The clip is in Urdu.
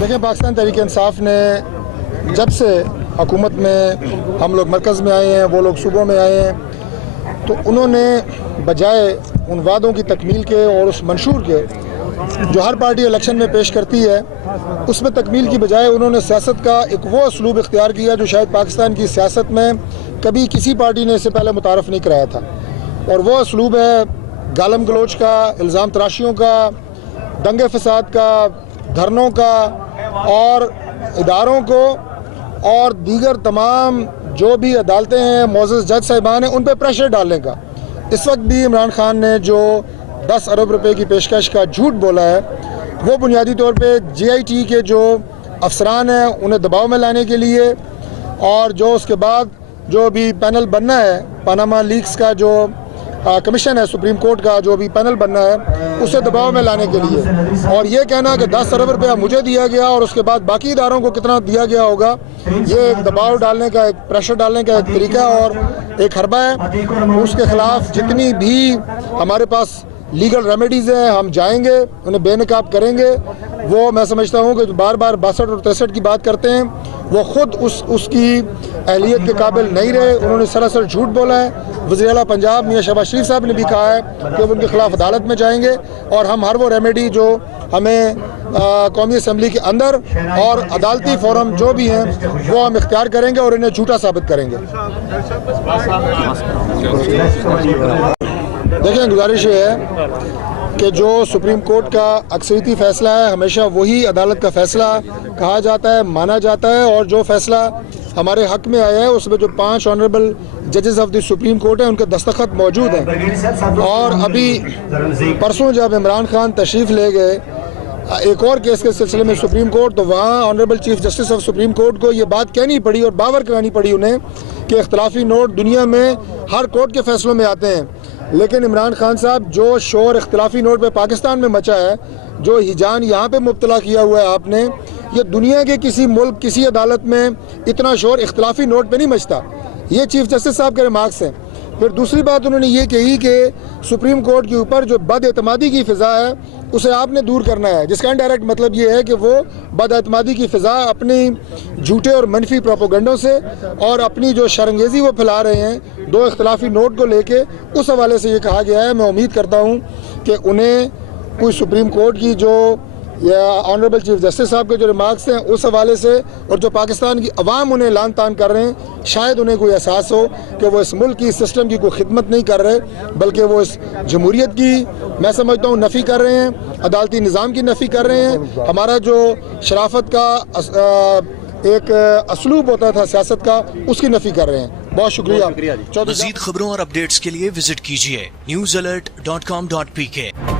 دیکھیں پاکستان تحریک انصاف نے جب سے حکومت میں ہم لوگ مرکز میں آئے ہیں، وہ لوگ صوبوں میں آئے ہیں، تو انہوں نے بجائے ان وعدوں کی تکمیل کے اور اس منشور کے جو ہر پارٹی الیکشن میں پیش کرتی ہے، اس میں تکمیل کی بجائے انہوں نے سیاست کا ایک وہ اسلوب اختیار کیا جو شاید پاکستان کی سیاست میں کبھی کسی پارٹی نے اس سے پہلے متعارف نہیں کرایا تھا، اور وہ اسلوب ہے گالم گلوچ کا، الزام تراشیوں کا، دنگے فساد کا، دھرنوں کا، اور اداروں کو اور دیگر تمام جو بھی عدالتیں ہیں، معزز جج صاحبان ہیں، ان پہ پریشر ڈالنے کا۔ اس وقت بھی عمران خان نے جو 10 ارب روپے کی پیشکش کا جھوٹ بولا ہے، وہ بنیادی طور پہ جے آئی ٹی کے جو افسران ہیں انہیں دباؤ میں لانے کے لیے، اور جو اس کے بعد جو بھی پینل بننا ہے پاناما لیکس کا، جو کمیشن ہے سپریم کورٹ کا جو بھی پینل بننا ہے، اسے دباؤ میں لانے کے لیے، اور یہ کہنا کہ 10 ارب روپیہ مجھے دیا گیا اور اس کے بعد باقی اداروں کو کتنا دیا گیا ہوگا، یہ ایک دباؤ ڈالنے کا، ایک پریشر ڈالنے کا ایک طریقہ اور ایک حربہ ہے۔ اس کے خلاف جتنی بھی ہمارے پاس لیگل ریمیڈیز ہیں ہم جائیں گے، انہیں بے نقاب کریں گے۔ وہ میں سمجھتا ہوں کہ جو بار بار 62 اور 63 کی بات کرتے ہیں، وہ خود اس کی اہلیت کے قابل نہیں رہے، انہوں نے سراسر جھوٹ بولا ہے۔ وزیر اعلیٰ پنجاب میاں شہباز شریف صاحب نے بھی کہا ہے کہ وہ ان کے خلاف عدالت میں جائیں گے، اور ہم ہر وہ ریمیڈی جو ہمیں قومی اسمبلی کے اندر اور عدالتی فورم جو بھی ہیں وہ ہم اختیار کریں گے اور انہیں جھوٹا ثابت کریں گے۔ دیکھیں گزارش یہ ہے کہ جو سپریم کورٹ کا اکثریتی فیصلہ ہے ہمیشہ وہی عدالت کا فیصلہ کہا جاتا ہے، مانا جاتا ہے، اور جو فیصلہ ہمارے حق میں آیا ہے اس میں جو 5 آنریبل ججز آف دی سپریم کورٹ ہیں ان کے دستخط موجود ہیں۔ اور ابھی پرسوں جب عمران خان تشریف لے گئے ایک اور کیس کے سلسلے میں سپریم کورٹ، تو وہاں honourable chief justice of supreme court کو یہ بات کہنی پڑی اور باور کرانی پڑی انہیں کہ اختلافی نوٹ دنیا میں ہر کورٹ کے فیصلوں میں آتے ہیں، لیکن عمران خان صاحب جو شور اختلافی نوٹ پہ پاکستان میں مچا ہے، جو ہیجان یہاں پہ مبتلا کیا ہوا ہے آپ نے، یہ دنیا کے کسی ملک کسی عدالت میں اتنا شور اختلافی نوٹ پہ نہیں مچتا۔ یہ چیف جسٹس صاحب کے ریمارکس ہیں۔ پھر دوسری بات انہوں نے یہ کہی کہ سپریم کورٹ کے اوپر جو بد اعتمادی کی فضا ہے اسے آپ نے دور کرنا ہے، جس کا انڈائریکٹ مطلب یہ ہے کہ وہ بد اعتمادی کی فضا اپنی جھوٹے اور منفی پروپیگنڈوں سے اور اپنی جو شرنگیزی وہ پھیلا رہے ہیں 2 اختلافی نوٹ کو لے کے، اس حوالے سے یہ کہا گیا ہے۔ میں امید کرتا ہوں کہ انہیں کوئی سپریم کورٹ کی جو یا آنریبل چیف جسٹس صاحب کے جو ریمارکس ہیں اس حوالے سے، اور جو پاکستان کی عوام انہیں لان تان کر رہے ہیں، شاید انہیں کوئی احساس ہو کہ وہ اس ملک کی سسٹم کی کوئی خدمت نہیں کر رہے، بلکہ وہ اس جمہوریت کی میں سمجھتا ہوں نفی کر رہے ہیں، عدالتی نظام کی نفی کر رہے ہیں، ہمارا جو شرافت کا ایک اسلوب ہوتا تھا سیاست کا اس کی نفی کر رہے ہیں۔ بہت شکریہ۔ مزید خبروں اور اپڈیٹس کے لیے وزٹ کیجیے newsalert.com.pk۔